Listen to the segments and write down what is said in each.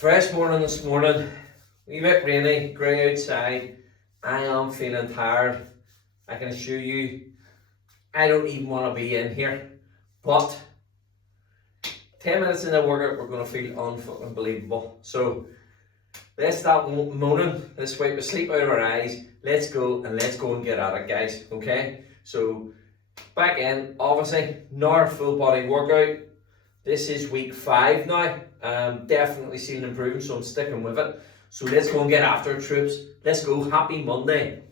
Fresh morning this morning, wee bit rainy, grey outside. I am feeling tired. I can assure you, I don't even want to be in here. But 10 minutes in the workout, we're going to feel unbelievable. So let's stop moaning. Let's wipe the sleep out of our eyes. Let's go and get at it, guys. Okay? So back in, obviously, another full body workout. This is week 5 now. Definitely seen improvement, so I'm sticking with it. So let's go and get after it, troops. Let's go. Happy Monday.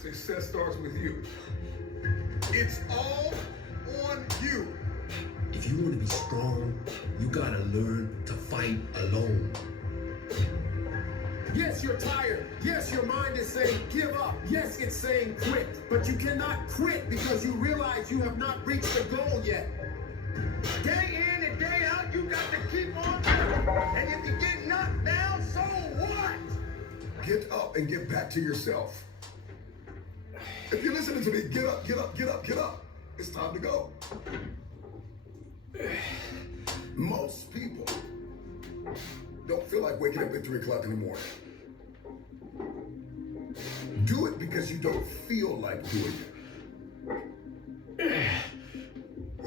Success starts with you. It's all on you. If you want to be strong, you gotta learn to fight alone. Yes, you're tired. Yes, your mind is saying give up. Yes, it's saying quit. But you cannot quit because you realize you have not reached the goal yet. Day in and day out, you got to keep on going. And if you get knocked down, so what? Get up and get back to yourself. If you're listening to me, get up, get up, get up, get up. It's time to go. Most people don't feel like waking up at 3 o'clock in the morning. Do it because you don't feel like doing it.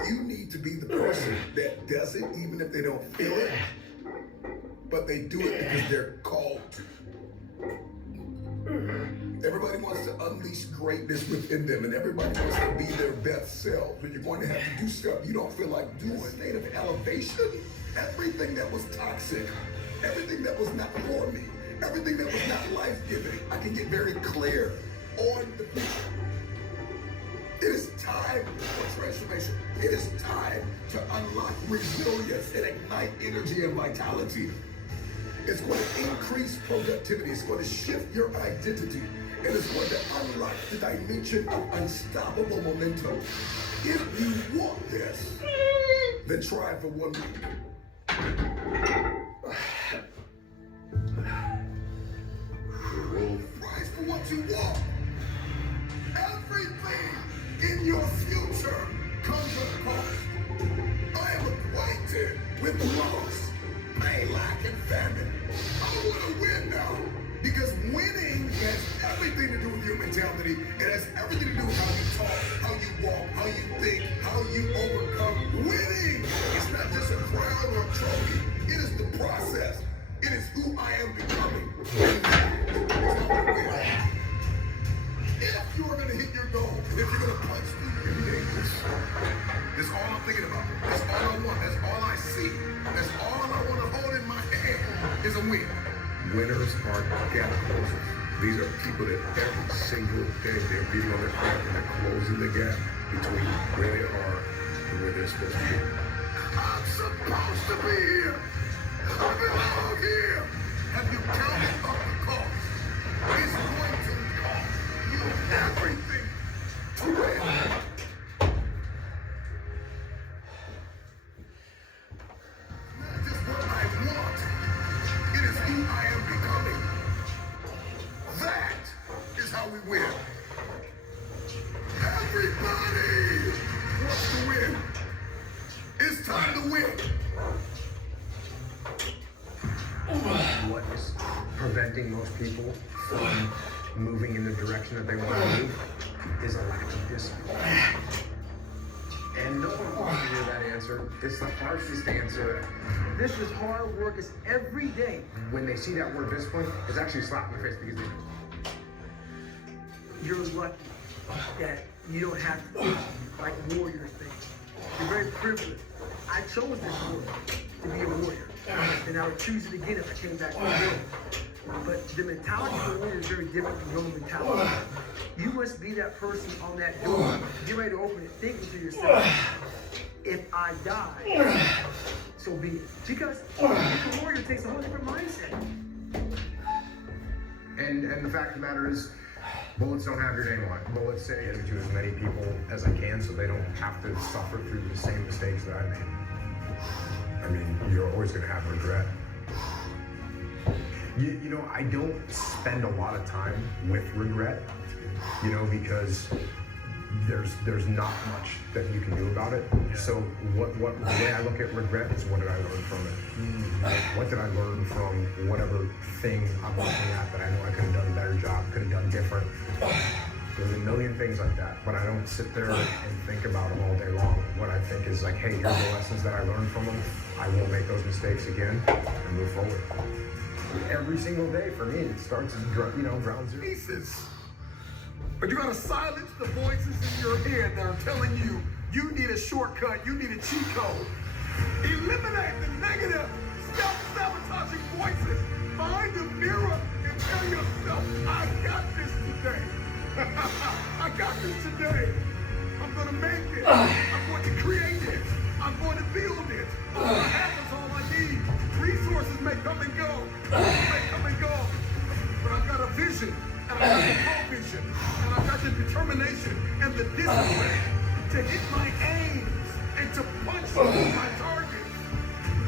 You need to be the person that does it even if they don't feel it, but they do it because they're called to. Everybody wants to unleash greatness within them, and everybody wants to be their best self. But you're going to have to do stuff you don't feel like doing. State of elevation, everything that was toxic, everything that was not for me, everything that was not life-giving, I can get very clear on the future. It is time for transformation. It is time to unlock resilience and ignite energy and vitality. It's going to increase productivity. It's going to shift your identity. And it's going to unlock the dimension of unstoppable momentum. If you want this, then try it for 1 week. Rise for what you want. Everything in your future comes at a cost. I am acquainted with loss, pain, lack, and famine. I want to win now. Because winning has everything to do with your mentality. It has everything to do with how you talk, how you walk, how you think, how you overcome. Winning is not just a crown or a trophy. It is the process. It is who I am becoming. If you're going to hit your goal, if you're going to punch through your dangerous, that's all I'm thinking about. That's all I want. That's all I see. That's all I want to hold in my hand is a win. Winners are gap closers. These are people that every single day they're beating on their craft and they're closing the gap between where they are and where they're supposed to be. I'm supposed to be here. I belong here. Have you counted up the cost? It's going to cost you everything to win. Not just what I want. It is who I am becoming. That is how we win. Everybody wants to win. It's time to win. What is preventing most people from moving in the direction that they want to move is a lack of discipline. And no one wants to hear that answer. It's the harshest answer. This is hard work. It's every day. When they see that word discipline, it's actually a slap in the face because they You're lucky that you don't have to think like warriors think. You're very privileged. I chose this world to be a warrior. And I would choose it again if I came back to the world. But the mentality of a warrior is very different from your own mentality. You must be that person on that door. Get ready to open it, thinking to yourself, if I die, so be it. Because being a warrior takes a whole different mindset. And the fact of the matter is, bullets don't have your name on it. Bullets say it to as many people as I can so they don't have to suffer through the same mistakes that I made. I mean, you're always going to have regret. You know, I don't spend a lot of time with regret, you know, because there's not much that you can do about it. So the way I look at regret is, what did I learn from it? What did I learn from whatever thing I'm looking at that I know I could have done a better job, could have done different? There's a million things like that, but I don't sit there and think about them all day long. What I think is like, hey, here's the lessons that I learned from them. I won't make those mistakes again and move forward. Every single day for me, it starts at ground zero. Pieces. But you gotta silence the voices in your head that are telling you you need a shortcut, you need a cheat code. Eliminate the negative, self-sabotaging voices. Find the mirror and tell yourself, I got this today. I got this today. I'm gonna make it. I'm going to create it. I'm going to build it. All I have is all I need. Resources may come and go. But I've got a vision, and I've got the provision, and I've got the determination and the discipline to hit my aims and to punch my targets.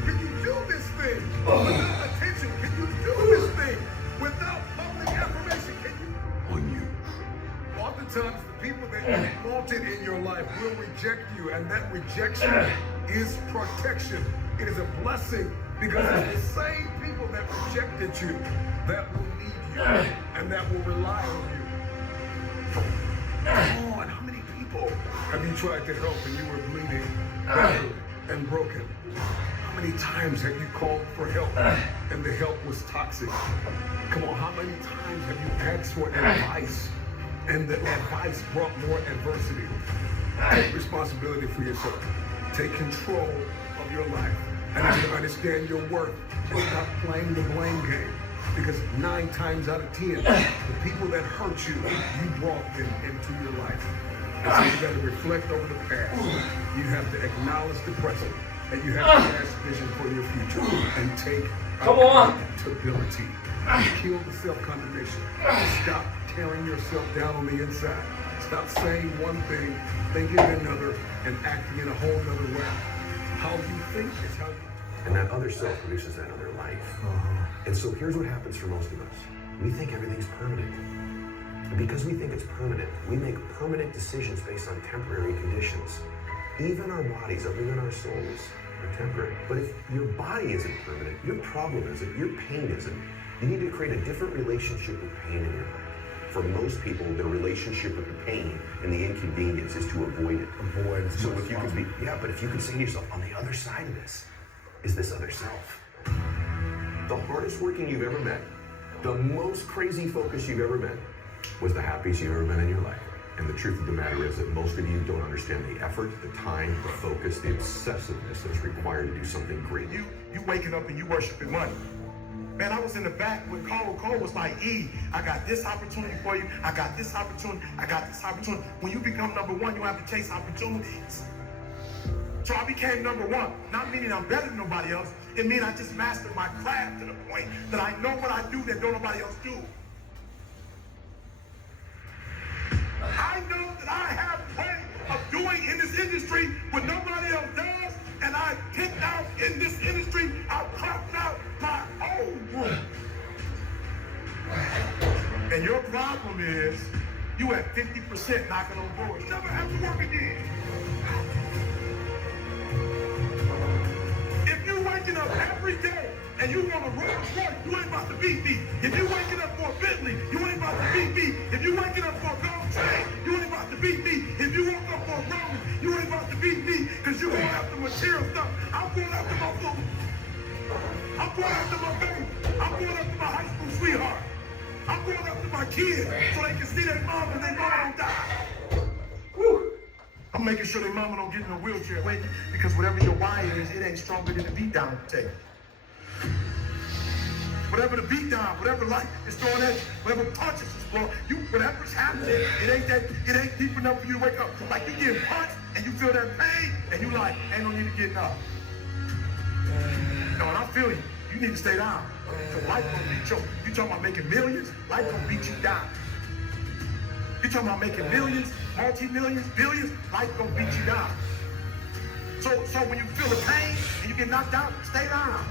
Can you do this thing without attention? Can you do this thing without public affirmation? Can you? On you. Oftentimes, the people that you wanted in your life will reject you, and that rejection is protection. It is a blessing, because it's the same people that rejected you that will need you and that will rely on you. Come on, how many people have you tried to help and you were bleeding, battered, and broken? How many times have you called for help and the help was toxic? Come on, how many times have you asked for advice and the advice brought more adversity? Take responsibility for yourself. Take control of your life. I need you to understand your worth and stop playing the blame game. Because 9 times out of 10, the people that hurt you, you brought them into your life. And so you got to reflect over the past. You have to acknowledge the present. And you have to cast vision for your future. And take accountability. Kill the self-condemnation. Stop tearing yourself down on the inside. Stop saying one thing, thinking another, and acting in a whole other way. How you think is how you... And that other self produces that other life. And so here's what happens for most of us. We think everything's permanent. And because we think it's permanent, we make permanent decisions based on temporary conditions. Even our bodies, even our souls, are temporary. But if your body isn't permanent, your problem isn't, your pain isn't. You need to create a different relationship with pain in your life. For most people, their relationship with the pain and the inconvenience is to avoid it. So if you could be, but if you could say to yourself, on the other side of this is this other self. The hardest working you've ever met, the most crazy focus you've ever met, was the happiest you've ever been in your life. And the truth of the matter is that most of you don't understand the effort, the time, the focus, the obsessiveness that's required to do something great. You waking up and you worshiping money. Man, I was in the back when Cole was like, E, I got this opportunity for you. I got this opportunity. I got this opportunity. When you become number one, you have to chase opportunities. So I became number one. Not meaning I'm better than nobody else. It means I just mastered my craft to the point that I know what I do that don't nobody else do. I know that I have a way of doing in this industry what nobody else does, and I picked out in this industry, I carved out my own room. And your problem is, you at 50% knocking on doors. You never have to work again. If you're waking up every day and you want a Rolls Royce, you ain't about to beat me. If you're waking up for a Bentley, you ain't about to beat me. If you're waking up for a gold chain, you ain't about to beat me. If you woke up for a Roman, you ain't about to beat me, because you're going after material stuff. I'm going after my food. I'm going after my baby. I'm going after my high school sweetheart. I'm going after my kids so they can see their mom and their mama don't die. Woo. I'm making sure their mama don't get in a wheelchair waiting, because whatever your why is, it ain't stronger than the beat down on the table. Whatever the beat down, whatever life is throwing at you, whatever punches is blowing, whatever's happening, it ain't deep enough for you to wake up. Like you getting punched and you feel that pain and you like, ain't no need to get up. No, and I feel you. you need to stay down. So life gonna beat you. You talking about making millions? Life gonna beat you down. You talking about making millions, multi-millions, billions? Life gonna beat you down. So when you feel the pain and you get knocked out, stay down.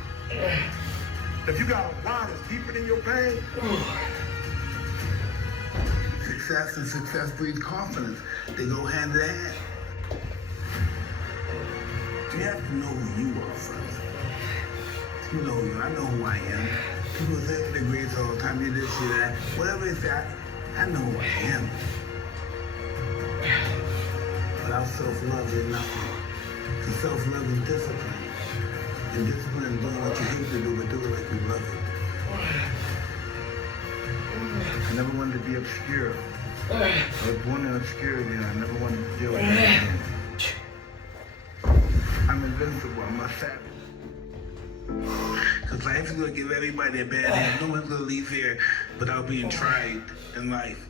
If you got a why that's deeper than your pain. Success and success breeds confidence. They go hand in hand. You have to know who you are first. You know who you are. I know who I am. People say the grades all the time, you this, you that. Whatever it's that, I know who I am. Without self-love, there's nothing. Because self-love is discipline. And discipline is doing what you hate to do, but do it like you love it. I never wanted to be obscure. I was born in obscurity and I never wanted to deal with that. I'm invincible, I'm a savage. Because life's going to give everybody a bad hand. No one's going to leave here without being tried in life.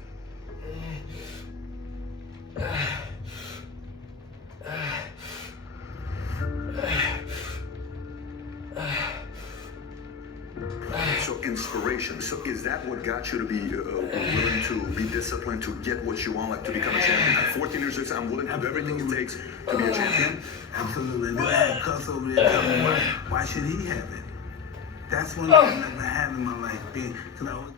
So inspiration. So is that what got you to be willing to be disciplined to get what you want, like to become a champion? At 14 years old, I'm willing to do everything it takes to be a champion. Absolutely. And then I had Cuss over there telling me, why should he have it? That's one thing I never had in my life. Because I was...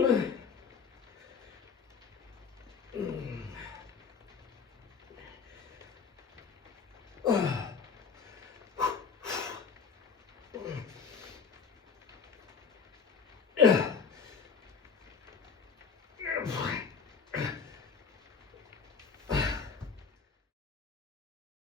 Ugh.